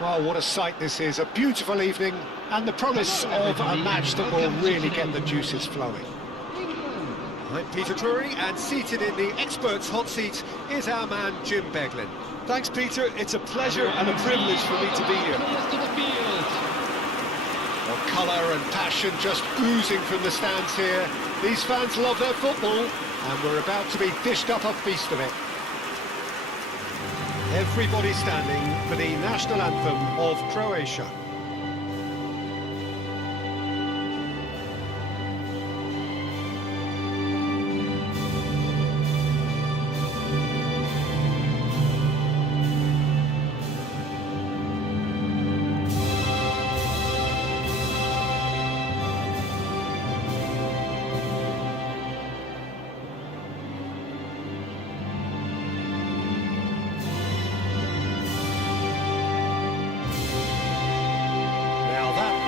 Well, what a sight this is, a beautiful evening, and the promise of a match that will really get the juices flowing. I'm Peter Drury, and seated in the experts' hot seat is our man Jim Beglin. Thanks, Peter. It's a pleasure and a privilege for me to be here. Well, colour and passion just oozing from the stands here. These fans love their football, and we're about to be dished up a feast of it. Everybody standing for the national anthem of Croatia.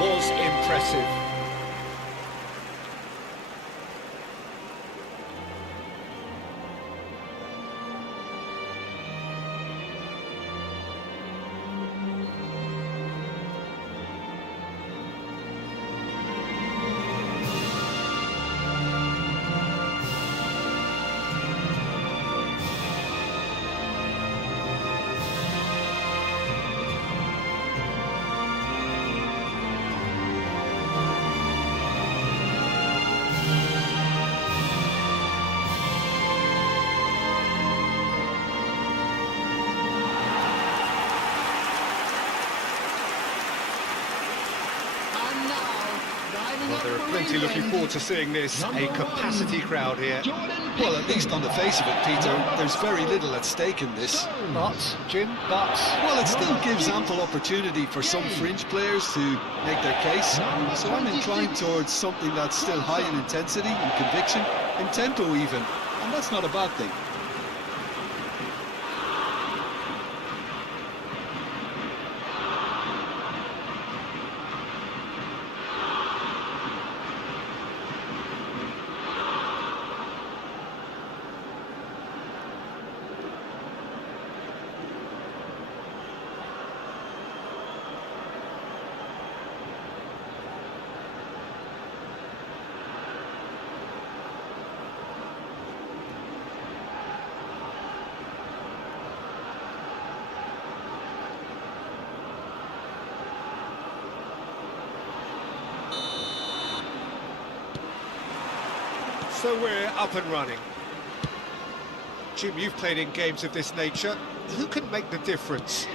Was impressive. Well, there are plenty looking forward to seeing this, a capacity crowd here. Well, at least on the face of it, Peter, there's very little at stake in this. But, Jim, but... Well, it still gives ample opportunity for some fringe players to make their case. So I'm inclined towards something that's still high in intensity and conviction, in tempo even, and that's not a bad thing. So we're up and running. Jim, you've played in games of this nature. Who can make the difference?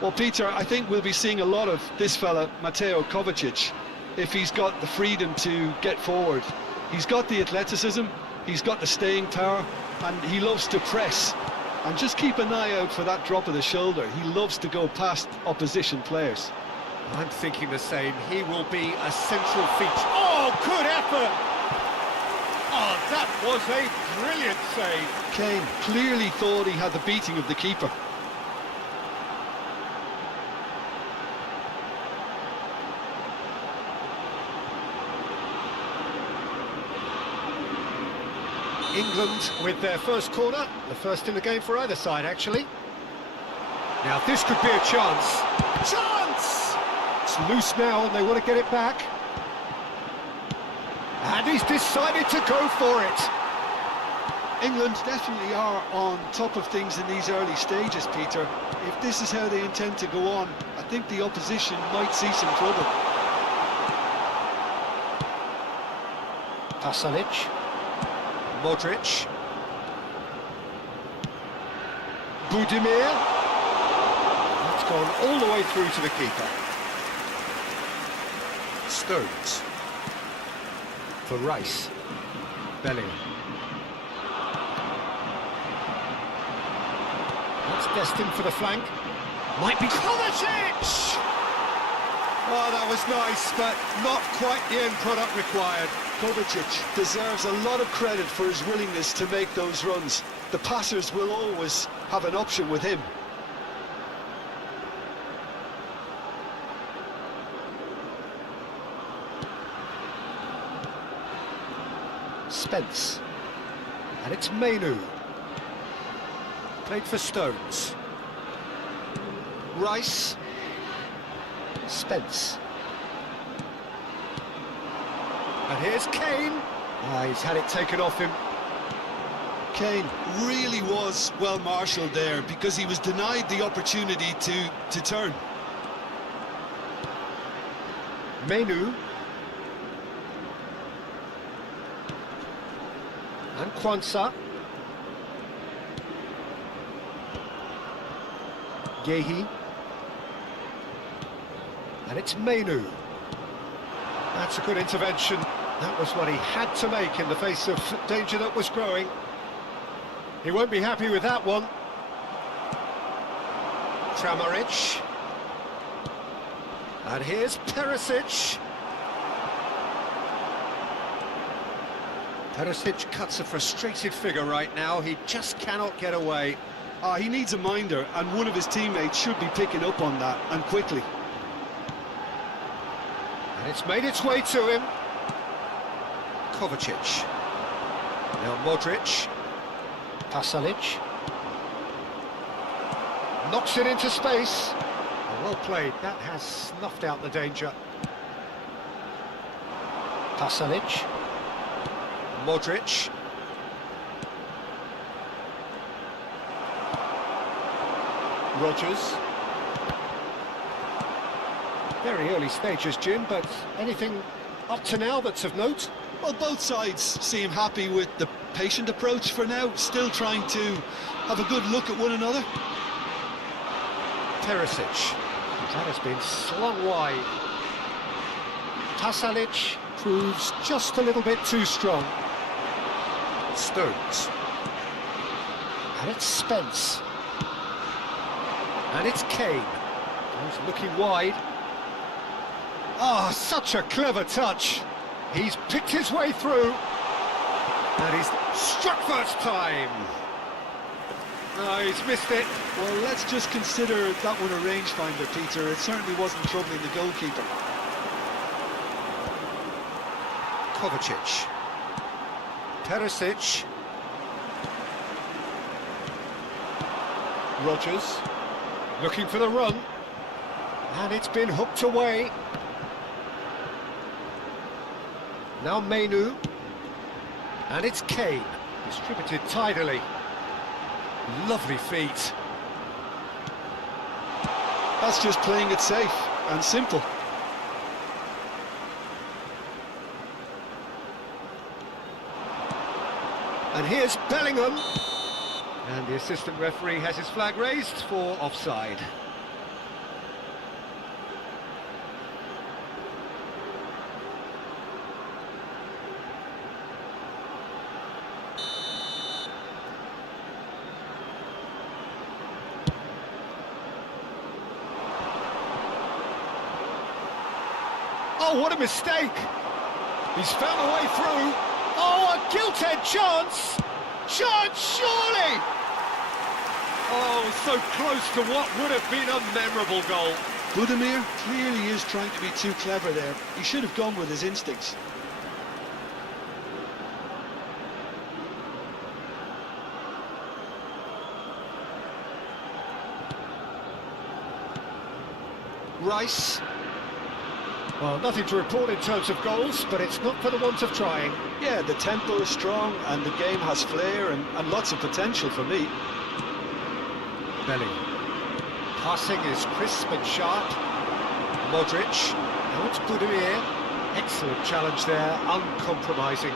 Well, Peter, I think we'll be seeing a lot of this fella, Mateo Kovacic, if he's got the freedom to get forward. He's got the athleticism, he's got the staying power, and he loves to press. And just keep an eye out for that drop of the shoulder. He loves to go past opposition players. I'm thinking the same. He will be a central feature. Oh, good effort! Oh, that was a brilliant save. Kane clearly thought he had the beating of the keeper. England with their first corner, the first in the game for either side, actually. Now, this could be a chance. Chance! It's loose now, and they want to get it back. And he's decided to go for it. England definitely are on top of things in these early stages, Peter. If this is how they intend to go on, I think the opposition might see some trouble. Pasalic. Modric. Budimir. That's gone all the way through to the keeper. Stones. For Rice. Bellingham. That's destined for the flank. Might be Kovacic! Oh, that was nice, but not quite the end product required. Kovacic deserves a lot of credit for his willingness to make those runs. The passers will always have an option with him. Spence. And it's Mainu. Played for Stones. Rice. Spence. And here's Kane. He's had it taken off him. Kane really was well marshalled there because he was denied the opportunity to turn. Menu. And Kwanzaa. Yehi. And it's Menu. That's a good intervention. That was what he had to make in the face of danger that was growing. He won't be happy with that one. Kramaric. And here's Perisic. Perisic cuts a frustrated figure right now. He just cannot get away. He needs a minder, and one of his teammates should be picking up on that, and quickly. And it's made its way to him. Kovacic. Now Modric. Pasalic. Knocks it into space. Well played. That has snuffed out the danger. Pasalic. Modric. Rodgers. Very early stages, Jim, but anything up to now that's of note? Well, both sides seem happy with the patient approach for now, still trying to have a good look at one another. Perisic. That has been slung wide. Pasalic proves just a little bit too strong. Stones. And it's Spence. And it's Kane. He's looking wide. Ah, such a clever touch. He's picked his way through. And he's struck first time. Oh, he's missed it. Well, let's just consider that one a rangefinder, Peter. It certainly wasn't troubling the goalkeeper. Kovacic. Perisic. Rodgers. Looking for the run. And it's been hooked away. Now Menu. And it's Kane. Distributed tidily. Lovely feet. That's just playing it safe and simple. And here's Bellingham. And the assistant referee has his flag raised for offside. Oh, what a mistake! He's found a way through. Oh, a gilt-edged chance! Chance, surely! Oh, so close to what would have been a memorable goal. Budimir clearly is trying to be too clever there. He should have gone with his instincts. Rice. Well, nothing to report in terms of goals, but it's not for the want of trying. Yeah, the tempo is strong and the game has flair and lots of potential for me. Bellingham. Passing is crisp and sharp. Modric. Now it's Budimir. Excellent challenge there, uncompromising.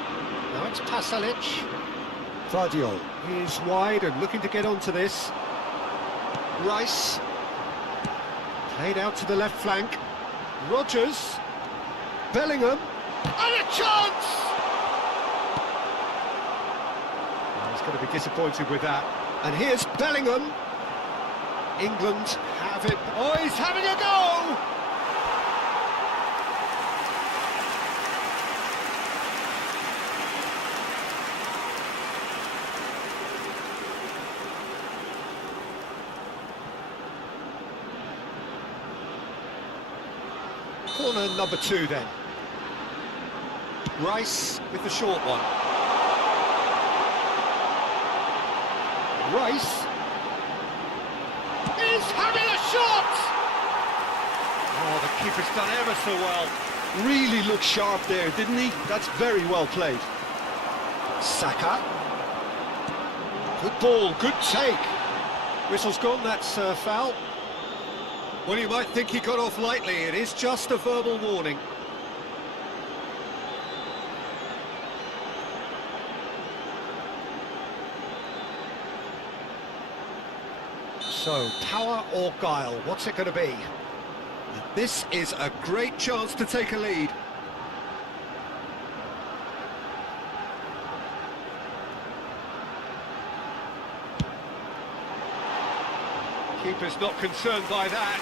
Now it's Pasalic. Vardiol is wide and looking to get onto this. Rice. Played out to the left flank. Rodgers. Bellingham. And a chance! Oh, he's going to be disappointed with that. And here's Bellingham. England have it. Oh, he's having a go! Corner number 2 then. Rice with the short one. Rice is having a shot! Oh, the keeper's done ever so well. Really looked sharp there, didn't he? That's very well played. Saka. Good ball, good take. Whistle's gone, that's foul. Well, you might think he got off lightly. It is just a verbal warning. So, power or guile, what's it going to be? This is a great chance to take a lead. Keeper's not concerned by that.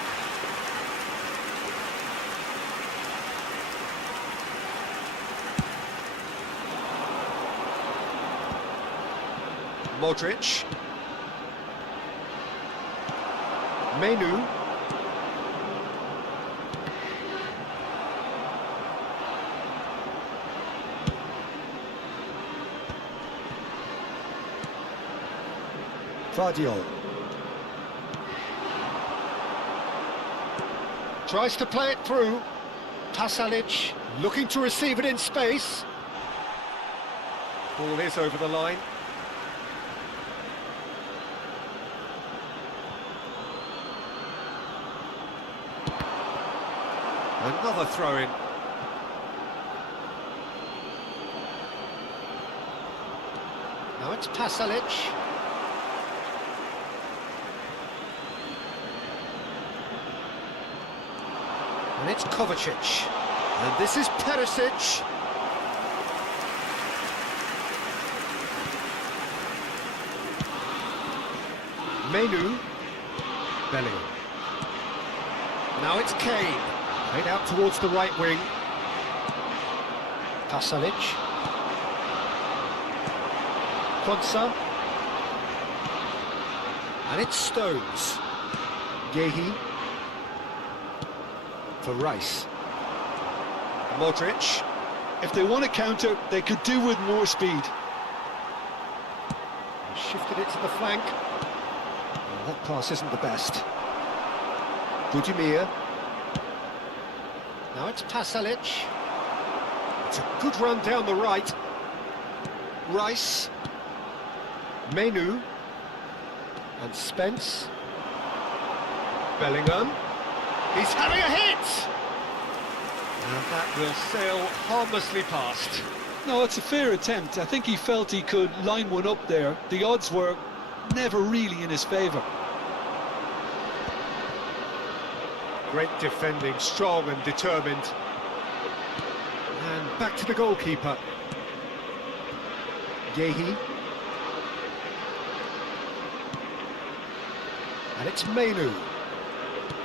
Modric. Menu. Vardiol. Tries to play it through. Pasalic looking to receive it in space. Ball is over the line. Another throw-in. Now it's Pasalic. And it's Kovacic. And this is Perisic. Menu. Bellingham. Now it's Kane. Played out towards the right wing. Pasalic. Konsa. And it's Stones. Yehi. For Rice. Modric. If they want to counter, they could do with more speed. Shifted it to the flank. Oh, that pass isn't the best. Budimir. Now it's Pasalic. It's a good run down the right. Rice. Menu. And Spence. Bellingham. He's having a hit! And that will sail harmlessly past. No, it's a fair attempt. I think he felt he could line one up there. The odds were never really in his favour. Great defending, strong and determined. And back to the goalkeeper. Yehi. And it's Menu.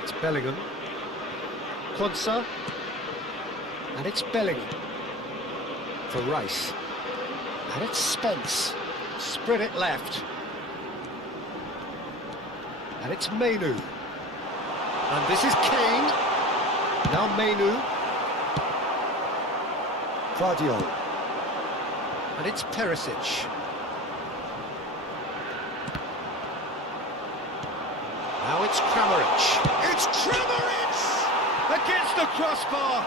It's Bellingham. Konsa. And it's Bellingham. For Rice. And it's Spence. Spread it left. And it's Menu. And this is Kane. Now Menu. Vardiol. And it's Perisic. Now it's Kramaric. It's Kramaric! Against the crossbar.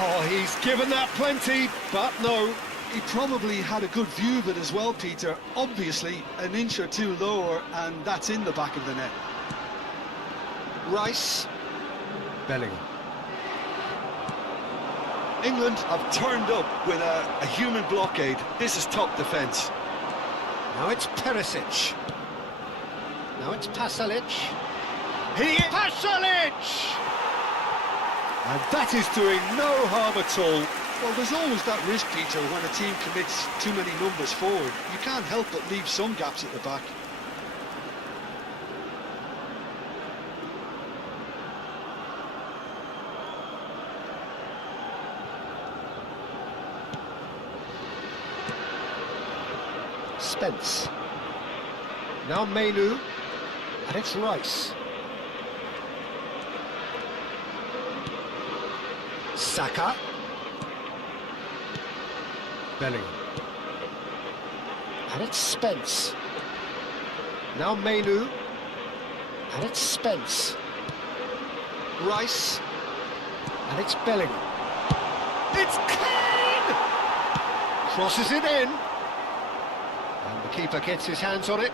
Oh, he's given that plenty, but no. He probably had a good view of it as well, Peter. Obviously, an inch or two lower, and that's in the back of the net. Rice. Bellingham. England have turned up with a human blockade. This is top defence. Now it's Perisic. Now it's Pasalic. He is Pasalic! And that is doing no harm at all. Well, there's always that risk, Peter, when a team commits too many numbers forward. You can't help but leave some gaps at the back. Spence. Now Menu. And it's Rice. Saka. Bellingham. And it's Spence. Now Menu. And it's Spence. Rice. And it's Bellingham. It's Kane! Crosses it in. And the keeper gets his hands on it.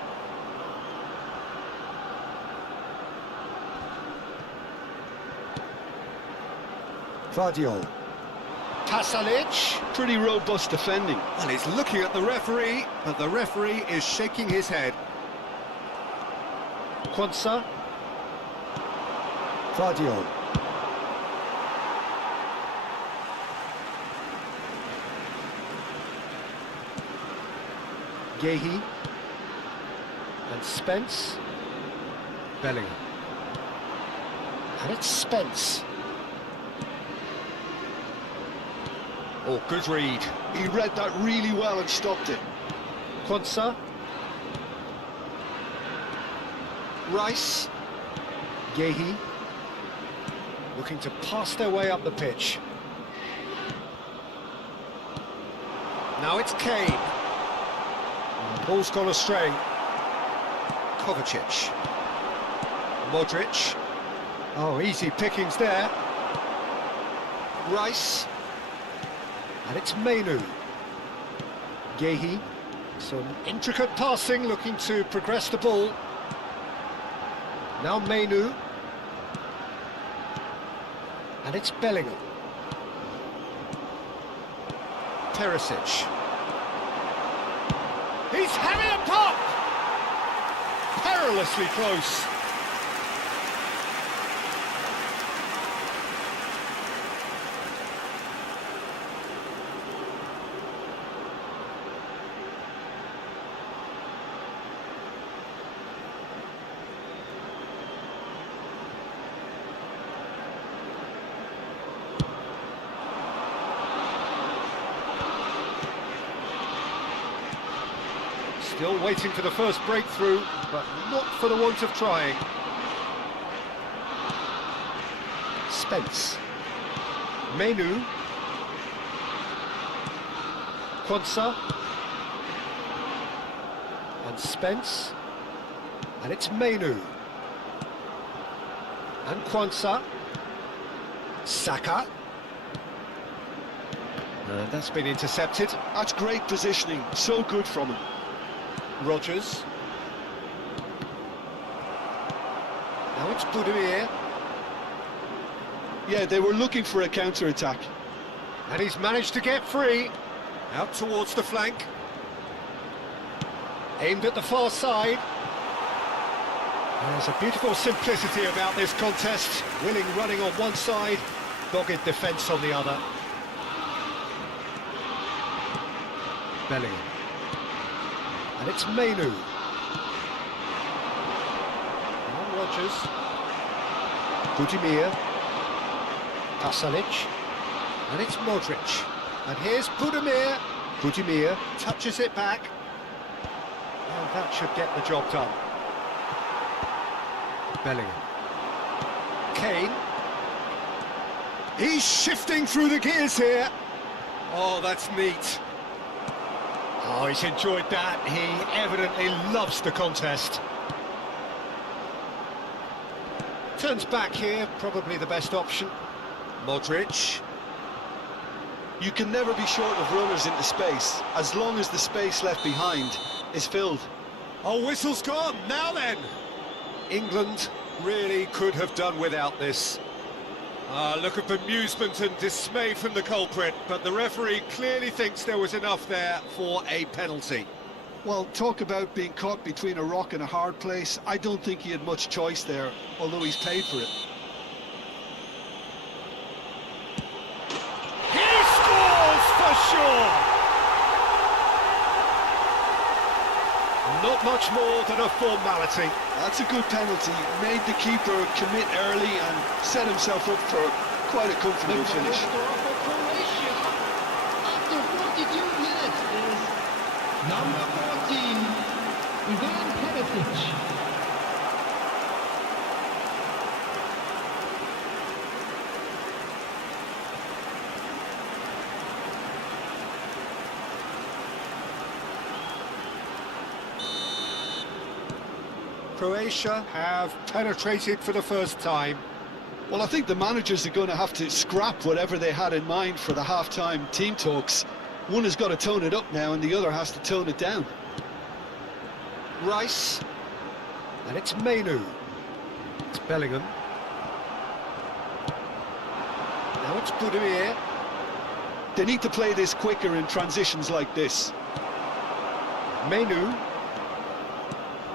Vardiol. Pasalic. Pretty robust defending. Well, he's looking at the referee, but the referee is shaking his head. Quansah. Vardiol. Gehi. And Spence. Bellingham. And it's Spence. Oh, good read. He read that really well and stopped it. Quansah. Rice. Gehi. Looking to pass their way up the pitch. Now it's Kane. And the ball's gone astray. Kovacic. Modric. Oh, easy pickings there. Rice. And it's Mainu. Gehi. Some intricate passing, looking to progress the ball. Now Mainu. And it's Bellingham. Perisic. He's having a pop! Perilously close. Still waiting for the first breakthrough, but not for the want of trying. Spence. Mainu. Quansah. And Spence. And it's Mainu. And Quansah. Saka. And that's been intercepted. That's great positioning, so good from him. Rodgers. Now it's Budimir. Yeah, they were looking for a counter-attack. And he's managed to get free. Out towards the flank. Aimed at the far side. There's a beautiful simplicity about this contest. Willing running on one side, dogged defence on the other. Bellingham. And it's Mainu. Now Rodgers. Budimir. Pasalic. And it's Modric. And here's Budimir. Budimir touches it back. And that should get the job done. Bellingham. Kane. He's shifting through the gears here. Oh, that's neat. Oh, he's enjoyed that. He evidently loves the contest. Turns back here, probably the best option. Modric. You can never be short of runners into space, as long as the space left behind is filled. Oh, whistle's gone. Now then. England really could have done without this. Look of amusement and dismay from the culprit, but the referee clearly thinks there was enough there for a penalty. Well, talk about being caught between a rock and a hard place. I don't think he had much choice there, although he's paid for it. He scores for sure! Not much more than a formality. That's a good penalty. Made the keeper commit early and set himself up for quite a comfortable finish. After 42 minutes is number 14, Ivan Perisic. Croatia have penetrated for the first time. Well, I think the managers are going to have to scrap whatever they had in mind for the half-time team talks. One has got to tone it up now and the other has to tone it down. Rice. And it's Mainu. It's Bellingham. Now it's Budimir. They need to play this quicker in transitions like this. Mainu.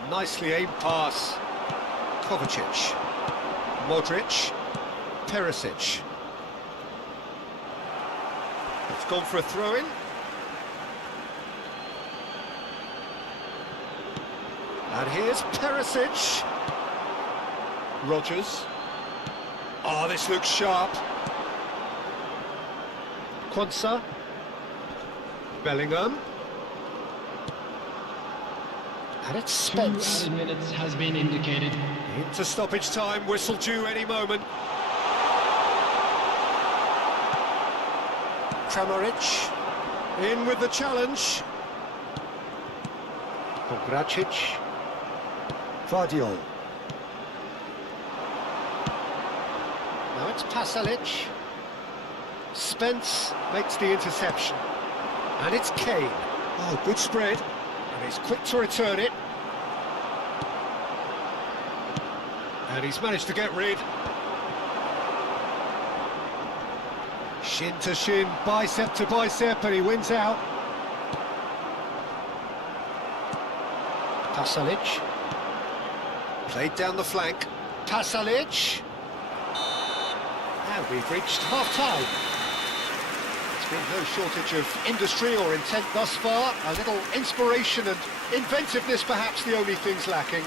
Nicely aimed pass. Kovacic. Modric. Perisic. It's gone for a throw-in. And here's Perisic. Rodgers. Oh, this looks sharp. Quansah. Bellingham. And it's Spence. 2 added minutes has been indicated. Into stoppage time, whistle due any moment. Kramaric. In with the challenge. Pogracic. Vardiol. Now it's Pasalic. Spence makes the interception. And it's Kane. Oh, good spread. And he's quick to return it. And he's managed to get rid. Shin to shin, bicep to bicep, and he wins out. Pasalic. Played down the flank. Pasalic. And we've reached half-time. There's been no shortage of industry or intent thus far. A little inspiration and inventiveness, perhaps the only things lacking.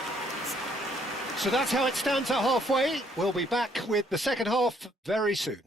So that's how it stands at halfway. We'll be back with the second half very soon.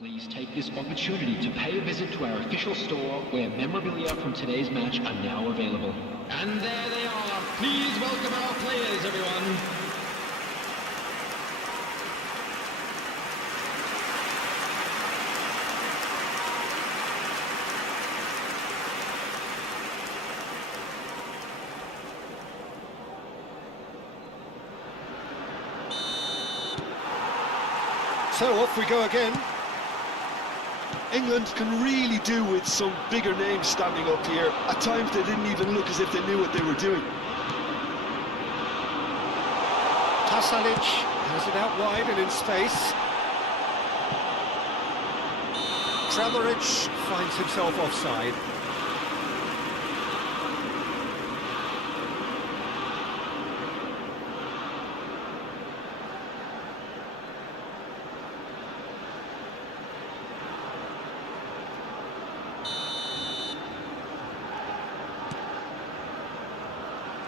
Please take this opportunity to pay a visit to our official store where memorabilia from today's match are now available. And there they are. Please welcome our players, everyone. So off we go again. England can really do with some bigger names standing up here. At times they didn't even look as if they knew what they were doing. Pasalic has it out wide and in space. Kramaric finds himself offside.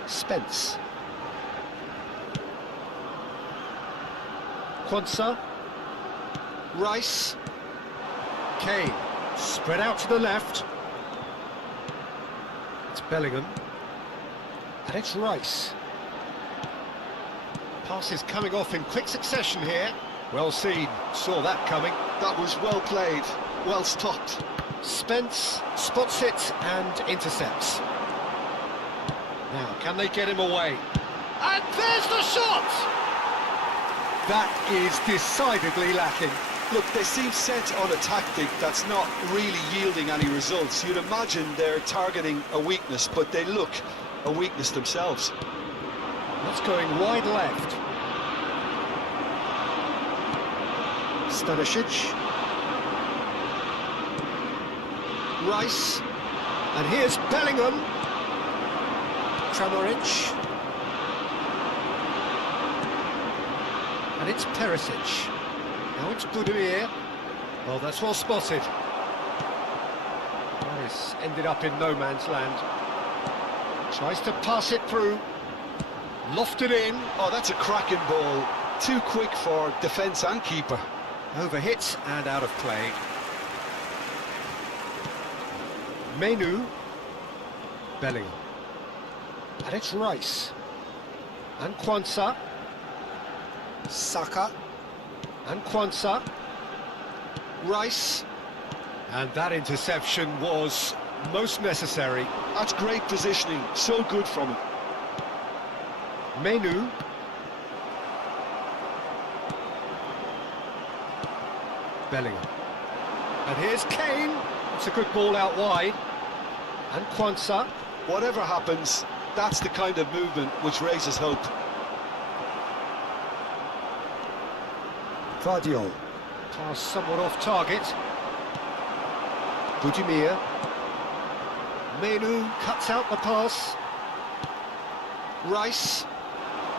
Spence. Quansah. Rice. Kane. Spread out to the left. It's Bellingham. And it's Rice. Passes coming off in quick succession here. Well seen. Saw that coming. That was well played, well stopped. Spence spots it and intercepts. Now, can they get him away? And there's the shot! That is decidedly lacking. Look, they seem set on a tactic that's not really yielding any results. You'd imagine they're targeting a weakness, but they look a weakness themselves. That's going wide left. Stanisic. Rice. And here's Bellingham. Kramaric. And it's Perisic. Now it's Budimir. Well, that's well spotted. Rice ended up in no man's land. Tries to pass it through. Lofted in. Oh, that's a cracking ball. Too quick for defence and keeper. Overhit and out of play. Menu. Bellingham. And it's Rice. And Quansah. Saka. And Quansah. Rice. And that interception was most necessary. That's great positioning, so good from him. Menu. Bellingham. And here's Kane. It's a good ball out wide. And Quansah. Whatever happens, that's the kind of movement which raises hope. Vardiol. Pass somewhat off target. Budimir. Menu cuts out the pass. Rice.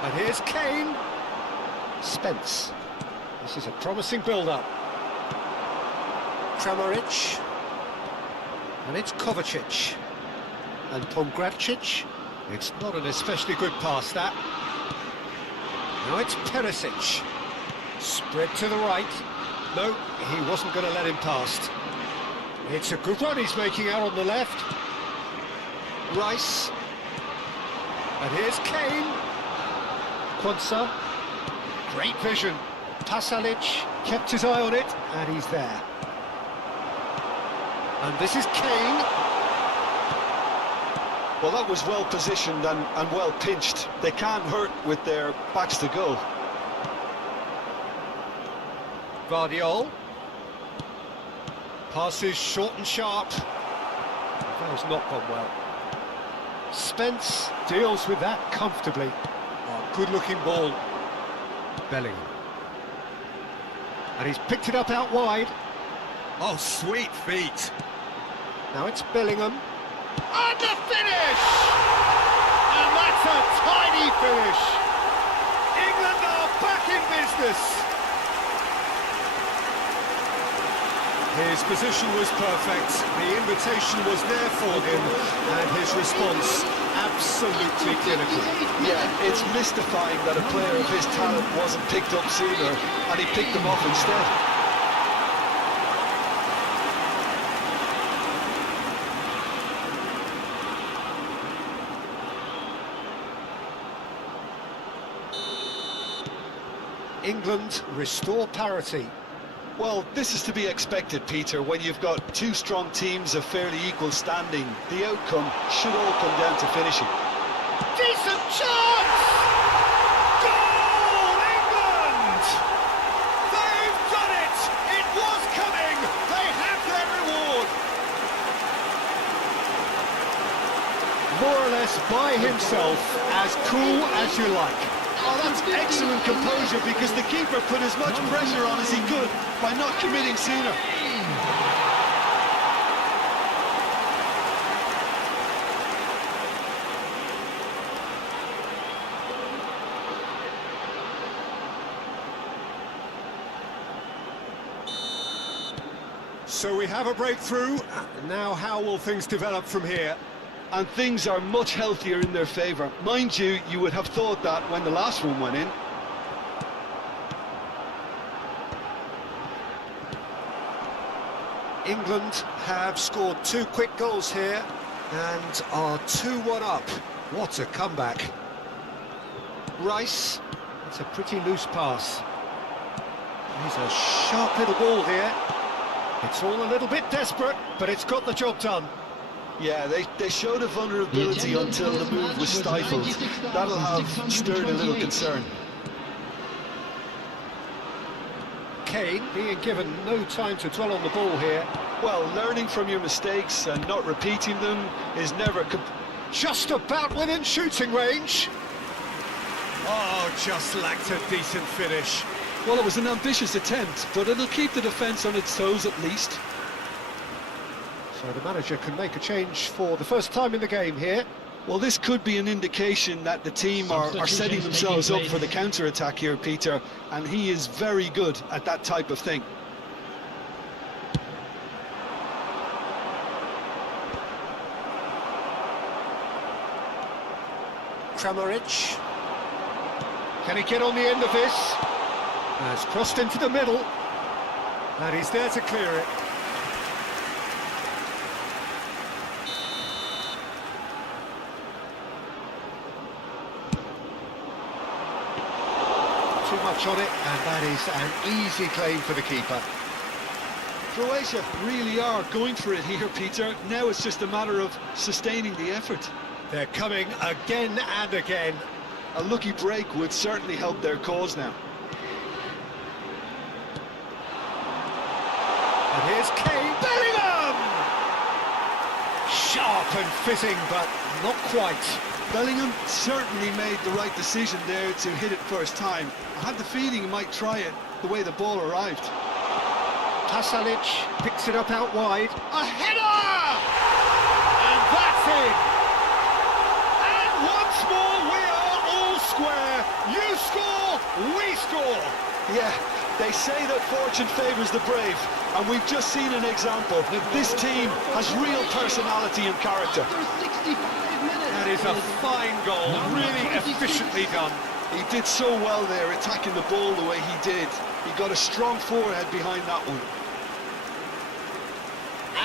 And here's Kane. Spence. This is a promising build-up. Kramaric. And it's Kovacic. And Pongracic. It's not an especially good pass, that. Now it's Perisic. Spread to the right. No, he wasn't going to let him past. It's a good run he's making out on the left. Rice. And here's Kane. Quansah. Great vision. Pasalic kept his eye on it, and he's there. And this is Kane. Well, that was well positioned and well pinched. They can't hurt with their backs to goal. Vardiol. Passes short and sharp. That has not gone well. Spence deals with that comfortably. Oh, good-looking ball. Bellingham. And he's picked it up out wide. Oh, sweet feet. Now it's Bellingham. And the finish! And that's a tiny finish. England are back in business. His position was perfect, the invitation was there for him, and his response absolutely clinical. Yeah, it's mystifying that a player of his talent wasn't picked up sooner, and he picked them off instead. England restore parity. Well, this is to be expected, Peter, when you've got two strong teams of fairly equal standing. The outcome should all come down to finishing. Decent chance! Goal, England! They've done it! It was coming! They have their reward! More or less by himself, as cool as you like. Oh, that's excellent composure, because the keeper put as much pressure on as he could by not committing sooner. So we have a breakthrough. Now how will things develop from here? And things are much healthier in their favour. Mind you, you would have thought that when the last one went in. England have scored 2 quick goals here and are 2-1 up. What a comeback. Rice, it's a pretty loose pass. He's a sharp little ball here. It's all a little bit desperate, but it's got the job done. Yeah, they showed a vulnerability until the move was stifled. That'll have stirred a little concern. Kane being given no time to dwell on the ball here. Well, learning from your mistakes and not repeating them is never... Just about within shooting range. Oh, just lacked a decent finish. Well, it was an ambitious attempt, but it'll keep the defence on its toes at least. So the manager can make a change for the first time in the game here. Well, this could be an indication that the team are setting themselves up for the counter-attack here, Peter, and he is very good at that type of thing. Kramaric. Can he get on the end of this? Has crossed into the middle. And he's there to clear it. Too much on it, and that is an easy claim for the keeper. Croatia really are going for it here, Peter. Now it's just a matter of sustaining the effort. They're coming again and again. A lucky break would certainly help their cause now. And here's Kane. Bellingham! Sharp and fitting, but not quite. Bellingham certainly made the right decision there to hit it first time. I had the feeling he might try it the way the ball arrived. Pasalic picks it up out wide. A header! And that's in! And once more we are all square. You score, we score. Yeah, they say that fortune favours the brave, and we've just seen an example. This team has real personality and character. That is a fine goal, really efficiently done. He did so well there, attacking the ball the way he did. He got a strong forehead behind that one.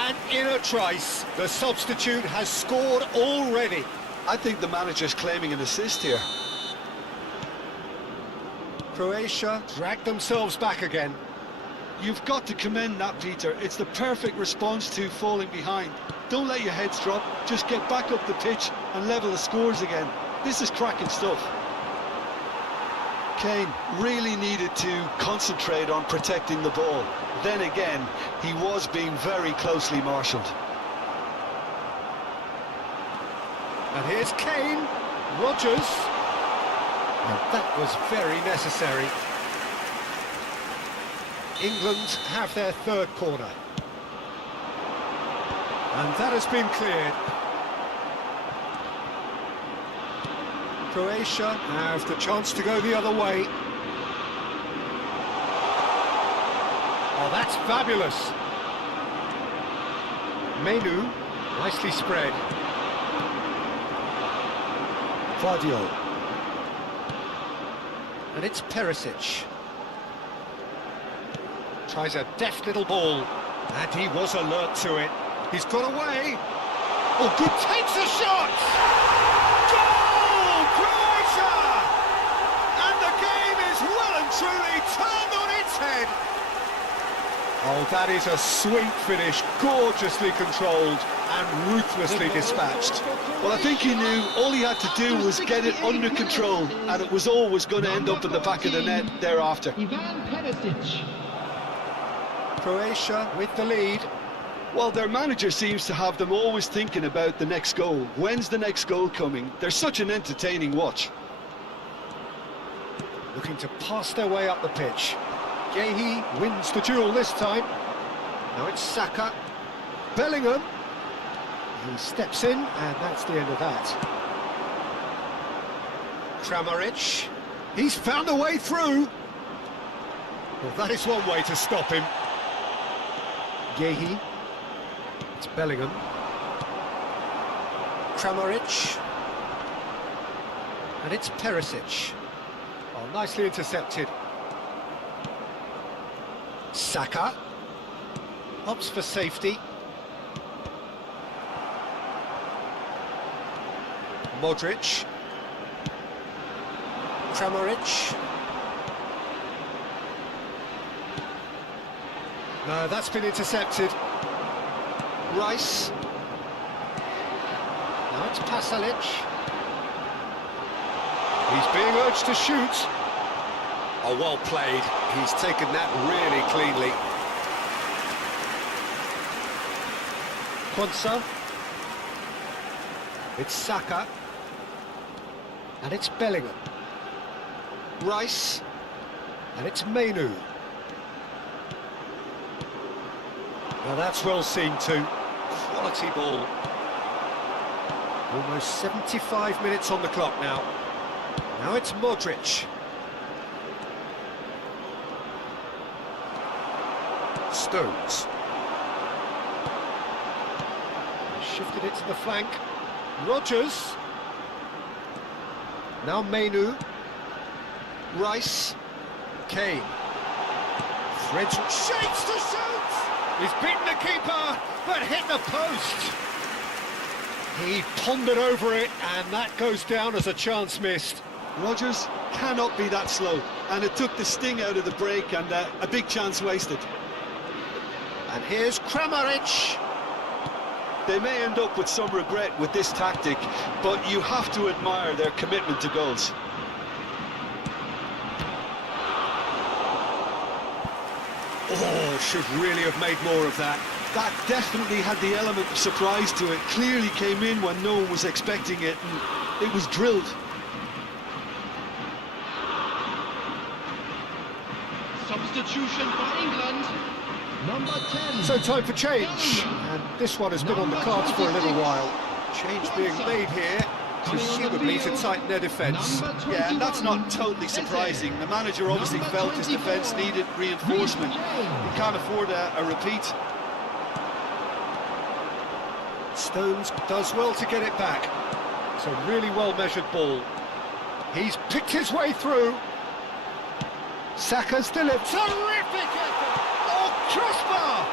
And in a trice, the substitute has scored already. I think the manager's claiming an assist here. Croatia drag themselves back again. You've got to commend that, Peter. It's the perfect response to falling behind. Don't let your heads drop, just get back up the pitch and level the scores again. This is cracking stuff. Kane really needed to concentrate on protecting the ball. Then again, he was being very closely marshalled. And here's Kane. Rodgers. And that was very necessary. England have their third corner. And that has been cleared. Croatia have the chance to go the other way. Oh, that's fabulous. Menu, nicely spread. Vardio. And it's Perisic. Tries a deft little ball. And he was alert to it. He's got away. Oh, good, takes a shot! Goal, Croatia! And the game is well and truly Oh, that is a sweet finish, gorgeously controlled and ruthlessly dispatched. Well, I think he knew all he had to do was get it under control, and it was always going to end up in the back of the net thereafter. Ivan Perisic. Croatia with the lead. Well, their manager seems to have them always thinking about the next goal. When's the next goal coming? They're such an entertaining watch. Looking to pass their way up the pitch. Yehi wins the duel this time. Now it's Saka. Bellingham. He steps in, and that's the end of that. Kramaric. He's found a way through. Well, that is one way to stop him. Yehi. It's Bellingham. Kramaric. And it's Perisic. Oh, nicely intercepted. Saka. Opts for safety. Modric. Kramaric. No, that's been intercepted. Rice. Now it's Pasalic. He's being urged to shoot. Oh, well played. He's taken that really cleanly. Quansah. It's Saka. And it's Bellingham. Rice. And it's Mainu. Now that's well seen too. Quality ball. Almost 75 minutes on the clock now. Now it's Modric. Stones. He shifted it to the flank. Rodgers. Now Mainu. Rice. Kane. Threads shapes to shoot! He's beaten the keeper, but hit the post. He pondered over it, and that goes down as a chance missed. Rodgers cannot be that slow, and it took the sting out of the break, and a big chance wasted. And here's Kramaric. They may end up with some regret with this tactic, but you have to admire their commitment to goals. Oh, should really have made more of that. That definitely had the element of surprise to it. Clearly came in when no one was expecting it, and it was drilled. Substitution for England. Number 10. So time for change, and this one has been on the cards for a little while. Change being made here, presumably to tighten their defence. Yeah, and that's not totally surprising. The manager obviously felt his defence needed reinforcement. He can't afford a repeat. Stones does well to get it back. It's a really well-measured ball. He's picked his way through. Saka's delivered. Terrific effort! Oh, crossbar!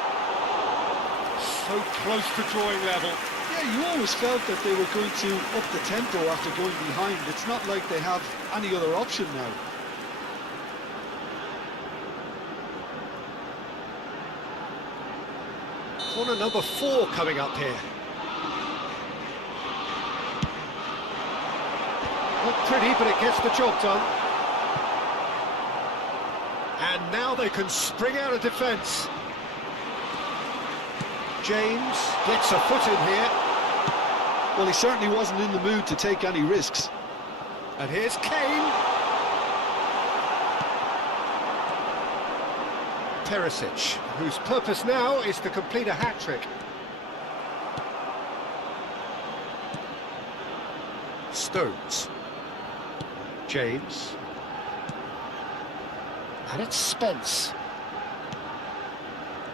So close to drawing level. Yeah, you always felt that they were going to up the tempo after going behind. It's not like they have any other option now. Corner number 4 coming up here. Not pretty, but it gets the job done. And now they can spring out of defence. James gets a foot in here. Well, he certainly wasn't in the mood to take any risks. And here's Kane. Perisic, whose purpose now is to complete a hat-trick. Stones. James. And it's Spence.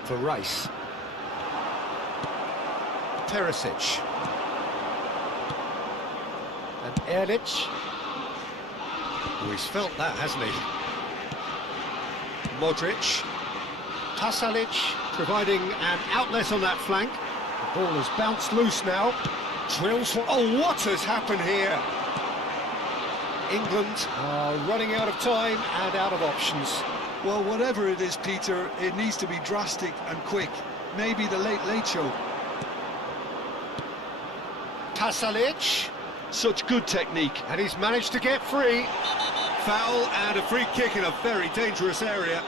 For Rice. Perisic. And Erlich. Oh, he's felt that, hasn't he? Modric. Pasalic providing an outlet on that flank. The ball has bounced loose now. Drills for... Oh, what has happened here? England are running out of time and out of options. Well, whatever it is, Peter, it needs to be drastic and quick. Maybe the late show. Pasalic, Such good technique. and he's managed to get free. Foul and a free kick in a very dangerous area.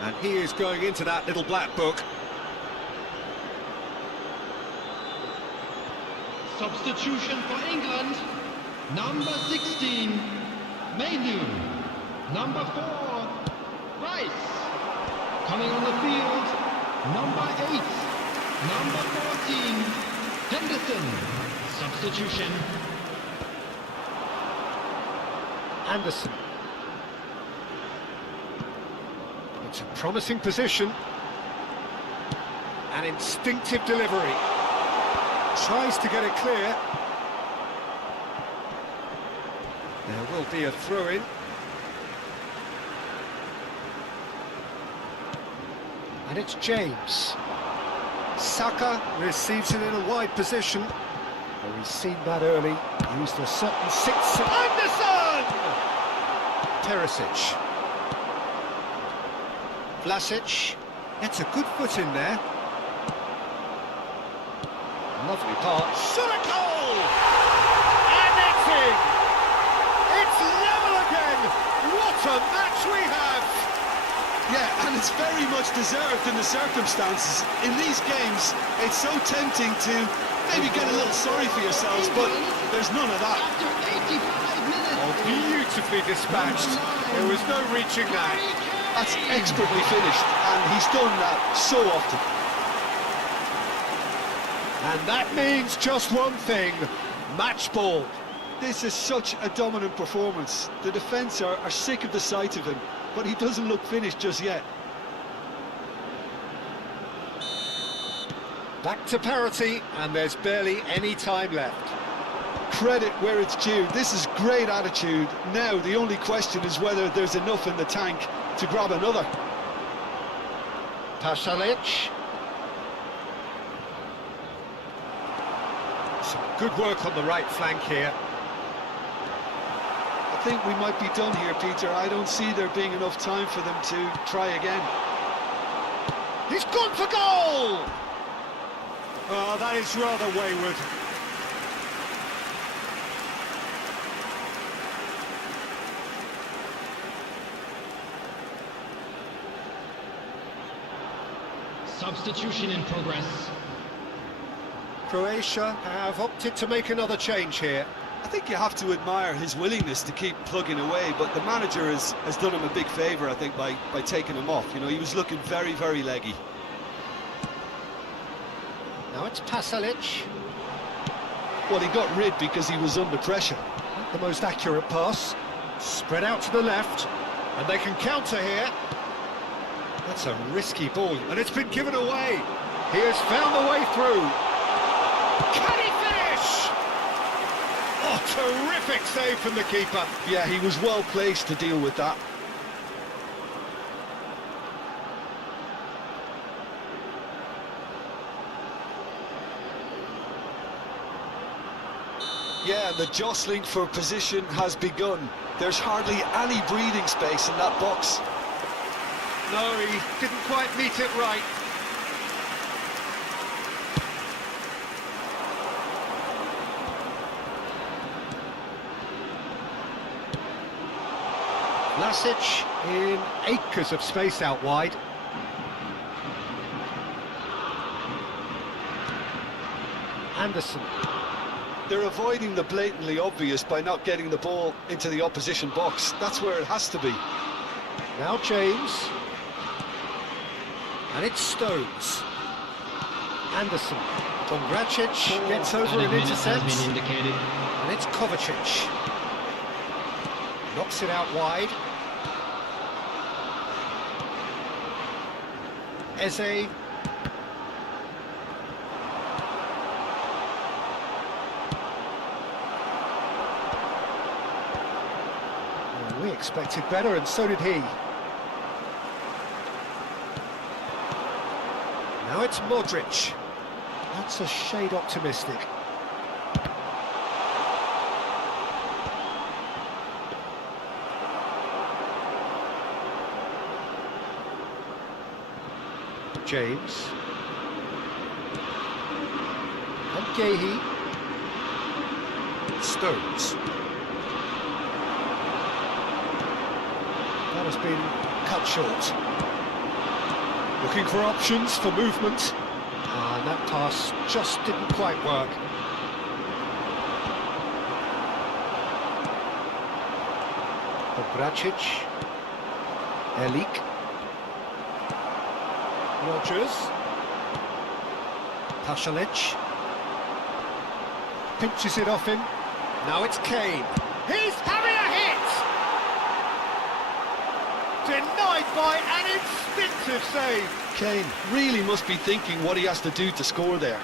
And he is going into that little black book. Substitution for England. Number 16, Menu. Number 4, Rice. Coming on the field, number 8, number 14, Henderson. Substitution. Anderson. It's a promising position. An instinctive delivery. Tries to get it clear. There will be a throw-in. And it's James. Saka receives it in a wide position. Well, we've seen that early. Used a certain six. Anderson! Perisic. Vlasic. Gets a good foot in there. Lovely pass. Shot a goal! And it's in! It's level again! What a match we have! Yeah, and it's very much deserved in the circumstances. In these games, it's so tempting to maybe get a little sorry for yourselves, but there's none of that. After 85 minutes. Oh, beautifully dispatched. There was no reaching that. That's expertly finished, and he's done that so often. And that means just one thing. Match ball. This is such a dominant performance. The defence are sick of the sight of him, but he doesn't look finished just yet. Back to parity, and there's barely any time left. Credit where it's due. This is great attitude. Now the only question is whether there's enough in the tank to grab another. Pasalic. Some good work on the right flank here. I think we might be done here, Peter. I don't see there being enough time for them to try again. He's gone for goal! Oh, that is rather wayward. Substitution in progress. Croatia have opted to make another change here. I think you have to admire his willingness to keep plugging away, but the manager has done him a big favour, I think, by taking him off. You know, he was looking very, very leggy. Now it's Pasalic. Well, he got rid because he was under pressure. Not the most accurate pass. Spread out to the left. And they can counter here. That's a risky ball. And it's been given away. He has found the way through. Can he finish? Oh, terrific save from the keeper. Yeah, he was well placed to deal with that. Yeah, and the jostling for position has begun. There's hardly any breathing space in that box. No, he didn't quite meet it right. Vlasic in acres of space out wide. Anderson. They're avoiding the blatantly obvious by not getting the ball into the opposition box. That's where it has to be. Now James. And it's Stones. Anderson. Pongracic gets over and intercepts. And it's Kovacic. Knocks it out wide. Eze. Well, we expected better, and so did he. Now it's Modric. That's a shade optimistic. James. And Gahey. Stones. That has been cut short. Looking for options for movement. And that pass just didn't quite work. Obracic. Elik. Rogers. Pasalic. Pinches it off him. Now it's Kane. He's having a hit! Denied by an instinctive save. Kane really must be thinking what he has to do to score there.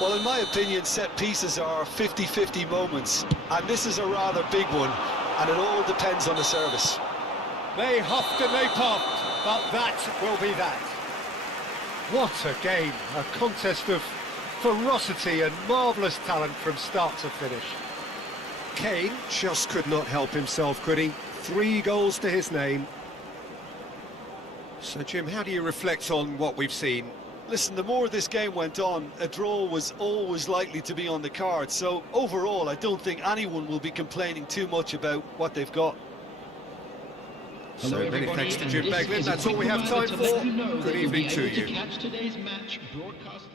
Well, in my opinion, set pieces are 50-50 moments, and this is a rather big one, and it all depends on the service. They huffed and they puffed, but that will be that. What a game, a contest of ferocity and marvellous talent from start to finish. Kane just could not help himself, could he? 3 goals to his name. So, Jim, how do you reflect on what we've seen? Listen, the more this game went on, a draw was always likely to be on the card, so overall I don't think anyone will be complaining too much about what they've got. So many thanks to Jim Beglin, that's all we have time for. Good evening to you. Catch today's match broadcast